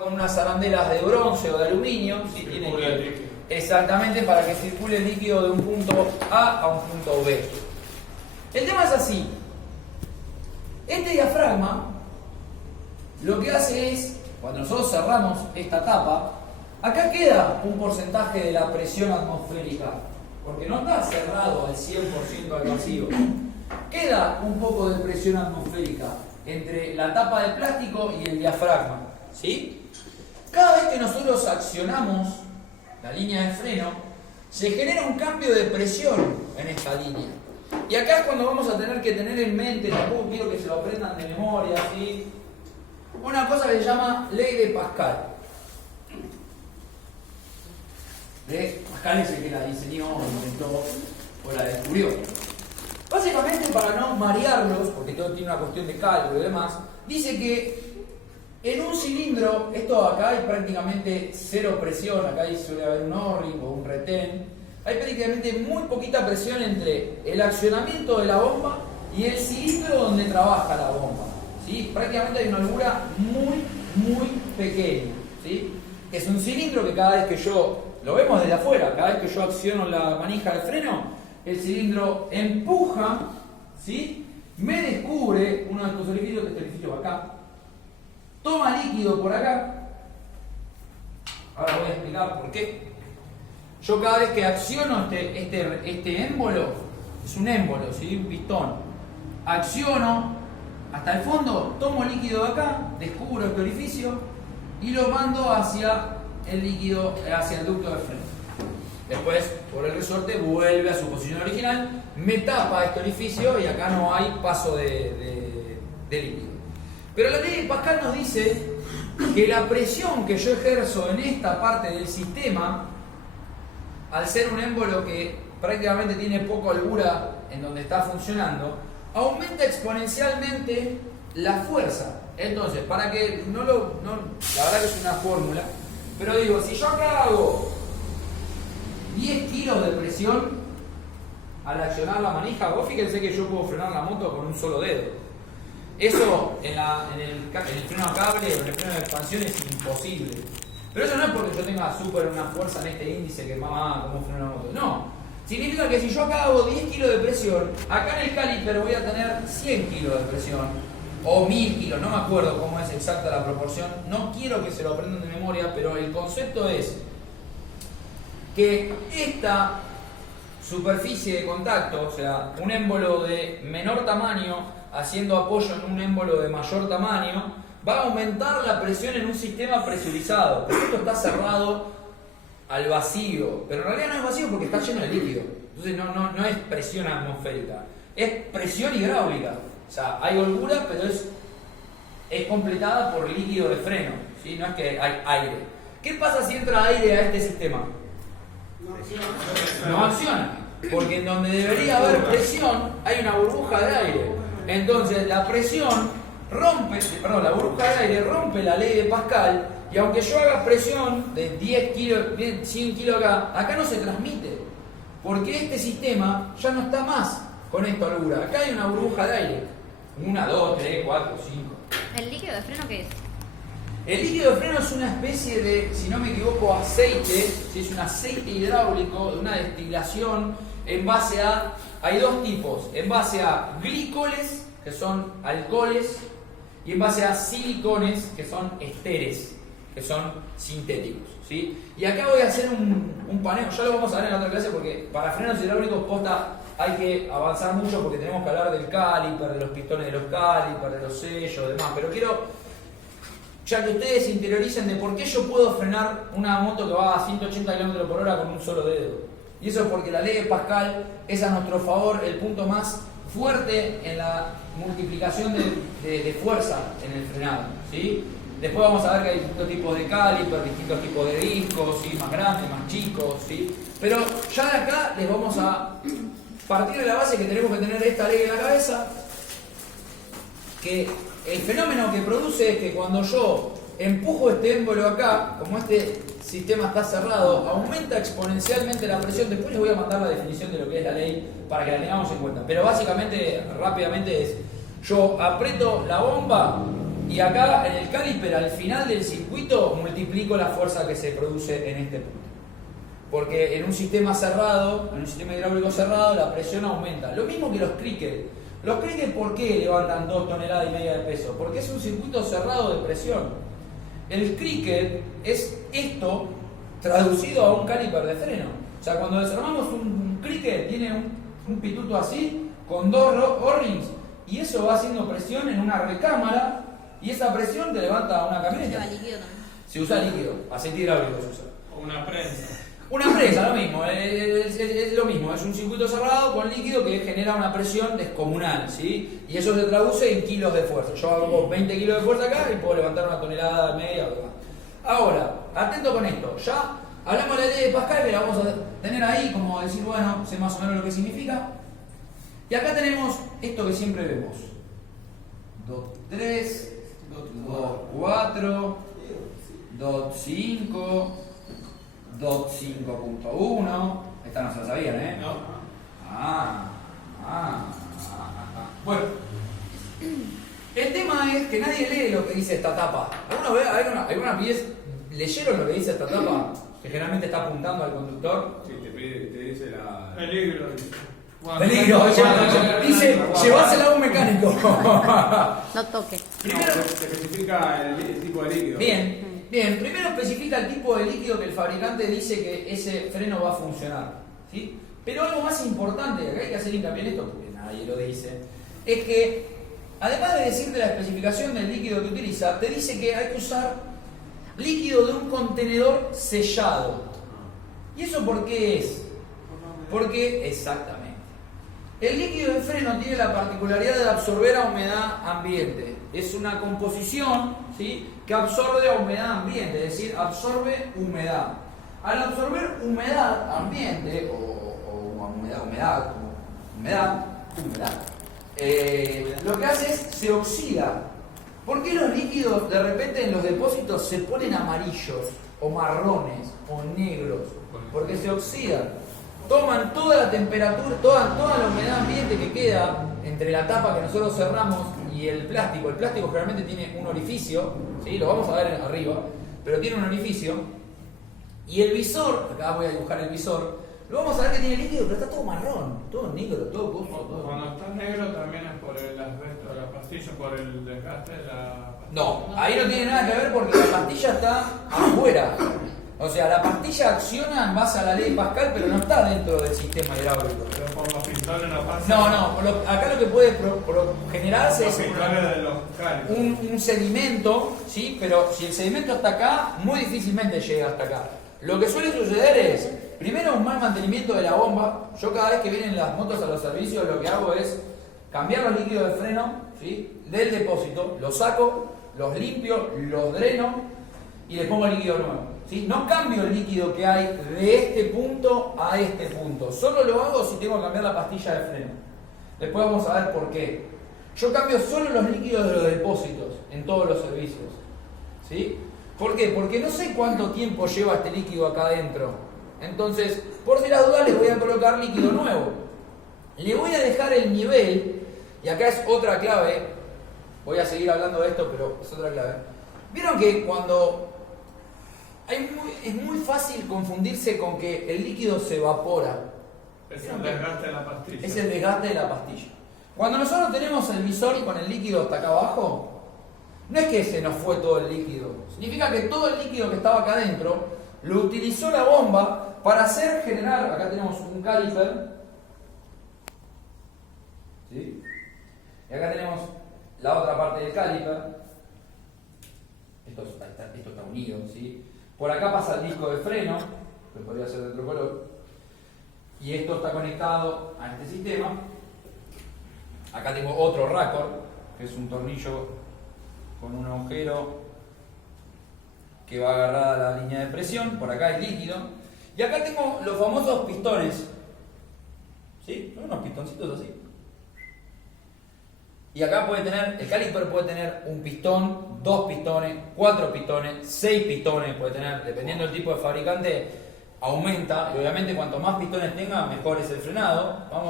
con unas arandelas de bronce o de aluminio, ¿sí? Tiene que, exactamente, para que circule el líquido de un punto A a un punto B. El tema es así. Este diafragma lo que hace es, cuando nosotros cerramos esta tapa, acá queda un porcentaje de la presión atmosférica, porque no está cerrado al 100% al vacío. Queda un poco de presión atmosférica entre la tapa de plástico y el diafragma, ¿sí? Cada vez que nosotros accionamos la línea de freno, se genera un cambio de presión en esta línea. Y acá es cuando vamos a tener que tener en mente, tampoco quiero que se lo aprendan de memoria, ¿sí? Una cosa que se llama ley de Pascal. Pascal es el que la diseñó, inventó o la descubrió. Básicamente, para no marearlos, porque todo tiene una cuestión de cálculo y demás, dice que en un cilindro, esto acá hay prácticamente cero presión, acá suele haber un O-ring o un retén, hay prácticamente muy poquita presión entre el accionamiento de la bomba y el cilindro donde trabaja la bomba, ¿sí? Prácticamente hay una holgura muy pequeña, ¿sí? Es un cilindro que cada vez que yo, lo vemos desde afuera, cada vez que yo acciono la manija de freno, el cilindro empuja, ¿sí? Me descubre uno de estos orificios, que este orificio va acá, toma líquido por acá. Ahora voy a explicar por qué. Yo cada vez que acciono este émbolo, es un émbolo, ¿sí? Un pistón, acciono hasta el fondo, tomo líquido de acá, descubro este orificio y lo mando hacia el líquido, hacia el ducto de freno. Después, por el resorte, vuelve a su posición original, me tapa este orificio y acá no hay paso de líquido. Pero la ley de Pascal nos dice que la presión que yo ejerzo en esta parte del sistema, al ser un émbolo que prácticamente tiene poca holgura en donde está funcionando, aumenta exponencialmente la fuerza. Entonces, para que la verdad que es una fórmula, pero digo, si yo acá hago 10 kilos de presión al accionar la manija, vos fíjense que yo puedo frenar la moto con un solo dedo. Eso en el freno a cable o en el freno de expansión es imposible. Pero eso no es porque yo tenga una fuerza en este índice que como freno una moto. No. Significa que si yo acá hago 10 kilos de presión, acá en el caliper voy a tener 100 kilos de presión. O 1000 kilos, no me acuerdo cómo es exacta la proporción. No quiero que se lo aprendan de memoria, pero el concepto es que esta superficie de contacto, o sea, un émbolo de menor tamaño haciendo apoyo en un émbolo de mayor tamaño, va a aumentar la presión en un sistema presurizado. Porque esto está cerrado al vacío, pero en realidad no es vacío porque está lleno de líquido. Entonces no es presión atmosférica, es presión hidráulica. O sea, hay holgura, pero es completada por líquido de freno, ¿sí? No es que hay aire. ¿Qué pasa si entra aire a este sistema? No acciona, porque en donde debería haber presión hay una burbuja de aire. Entonces la burbuja de aire rompe la ley de Pascal y aunque yo haga presión de 10 kilos, 100 kilos acá no se transmite, porque este sistema ya no está más con esta holgura. Acá hay una burbuja de aire, 1, 2, 3, 4, 5. ¿El líquido de freno qué es? El líquido de freno es una especie de, si no me equivoco, aceite, ¿sí? Es un aceite hidráulico de una destilación en base a, hay dos tipos, en base a glicoles, que son alcoholes, y en base a silicones, que son esteres, que son sintéticos, ¿sí? Y acá voy a hacer un paneo, ya lo vamos a ver en la otra clase porque para frenos hidráulicos posta hay que avanzar mucho porque tenemos que hablar del caliper, de los pistones de los caliper, de los sellos, demás, pero quiero, ya que ustedes interioricen de por qué yo puedo frenar una moto que va a 180 km por hora con un solo dedo. Y eso es porque la ley de Pascal es a nuestro favor el punto más fuerte en la multiplicación de fuerza en el frenado, ¿sí? Después vamos a ver que hay distintos tipos de caliper, distintos tipos de discos, ¿sí? Más grandes, más chicos, ¿sí? Pero ya de acá les vamos a partir de la base que tenemos que tener esta ley en la cabeza, que el fenómeno que produce es que cuando yo empujo este émbolo acá, como este sistema está cerrado, aumenta exponencialmente la presión. Después les voy a mandar la definición de lo que es la ley para que la tengamos en cuenta. Pero básicamente, rápidamente es, yo aprieto la bomba Y acá en el caliper, al final del circuito, multiplico la fuerza que se produce en este punto. Porque en un sistema cerrado, en un sistema hidráulico cerrado, la presión aumenta. Lo mismo que los cricket. Los cricket, ¿por qué levantan 2,5 toneladas de peso? Porque es un circuito cerrado de presión. El cricket es esto traducido a un caliper de freno. O sea, cuando desarmamos un cricket, tiene un pituto así, con 2 O-rings, y eso va haciendo presión en una recámara, y esa presión te levanta a una camioneta. Lleva líquido también. Se usa líquido, aceite hidráulico se usa. O una prensa. Una presa, lo mismo, es lo mismo, es un circuito cerrado con líquido que genera una presión descomunal, ¿sí? Y eso se traduce en kilos de fuerza. Yo hago 20 kilos de fuerza acá y puedo levantar 1,5 toneladas o demás. Ahora, atento con esto, ya hablamos de la ley de Pascal, que la vamos a tener ahí, como decir, bueno, sé más o menos lo que significa. Y acá tenemos esto que siempre vemos. DOT 3, DOT 4, DOT 5, DOT 5.1. Esta no se la sabían, ¿eh? No. Bueno, el tema es que nadie lee lo que dice esta tapa. ¿Alguna vez leyeron lo que dice esta tapa? Que generalmente está apuntando al conductor. Sí, te dice la... Peligro. Peligro, dice, llevásela a un mecánico. No toque. Primero, te especifica el tipo de líquido. Bien, primero especifica el tipo de líquido que el fabricante dice que ese freno va a funcionar, ¿sí? Pero algo más importante, acá hay que hacer hincapié en esto porque nadie lo dice, es que además de decirte la especificación del líquido que utiliza, te dice que hay que usar líquido de un contenedor sellado. ¿Y eso por qué es? Porque, exactamente, el líquido de freno tiene la particularidad de absorber a humedad ambiente. Es una composición, ¿sí?, que absorbe a humedad ambiente, es decir, absorbe humedad. Al absorber humedad ambiente, o humedad, lo que hace es se oxida. ¿Por qué los líquidos de repente en los depósitos se ponen amarillos, o marrones, o negros? Porque se oxidan. Toman toda la temperatura, toda la humedad ambiente que queda entre la tapa que nosotros cerramos y el plástico. El plástico generalmente tiene un orificio, ¿sí? Lo vamos a ver arriba, pero tiene un orificio. Y el visor, acá voy a dibujar el visor, lo vamos a ver que tiene líquido, pero está todo marrón, todo negro, todo coso, todo. Cuando está negro también es por el asbesto de la pastilla, por el desgaste de la pastilla. No, ahí no tiene nada que ver porque la pastilla está afuera. O sea, la pastilla acciona en base a la ley de Pascal, pero no está dentro del sistema hidráulico. Pero por los pistones no pasa. No, acá lo que puede generarse Los es pistones de los cálidos. un sedimento, ¿sí? Pero si el sedimento está acá, muy difícilmente llega hasta acá. Lo que suele suceder es, primero, un mal mantenimiento de la bomba. Yo cada vez que vienen las motos a los servicios, lo que hago es cambiar los líquidos de freno, ¿sí?, del depósito, los saco, los limpio, los dreno y les pongo líquido nuevo, ¿sí? No cambio el líquido que hay de este punto a este punto. Solo lo hago si tengo que cambiar la pastilla de freno. Después vamos a ver por qué. Yo cambio solo los líquidos de los depósitos en todos los servicios, ¿sí? ¿Por qué? Porque no sé cuánto tiempo lleva este líquido acá adentro. Entonces, por si las dudas, les voy a colocar líquido nuevo. Le voy a dejar el nivel, y acá es otra clave. Voy a seguir hablando de esto, pero es otra clave. ¿Vieron que cuando es muy fácil confundirse con que el líquido se evapora? Es el desgaste de la pastilla. Es el desgaste de la pastilla. Cuando nosotros tenemos el visor con el líquido hasta acá abajo, no es que se nos fue todo el líquido. Significa que todo el líquido que estaba acá adentro lo utilizó la bomba para hacer generar. Acá tenemos un caliper, ¿sí? Y acá tenemos la otra parte del caliper. Esto está unido, ¿sí? Por acá pasa el disco de freno, que podría ser de otro color. Y esto está conectado a este sistema. Acá tengo otro raccord, que es un tornillo con un agujero que va agarrada a la línea de presión. Por acá hay líquido. Y acá tengo los famosos pistones, ¿sí? Son unos pistoncitos así. Y acá puede tener, el caliper puede tener un pistón, 2 pistones, 4 pistones, 6 pistones puede tener, dependiendo del tipo de fabricante, aumenta. Y obviamente cuanto más pistones tenga, mejor es el frenado. Vamos a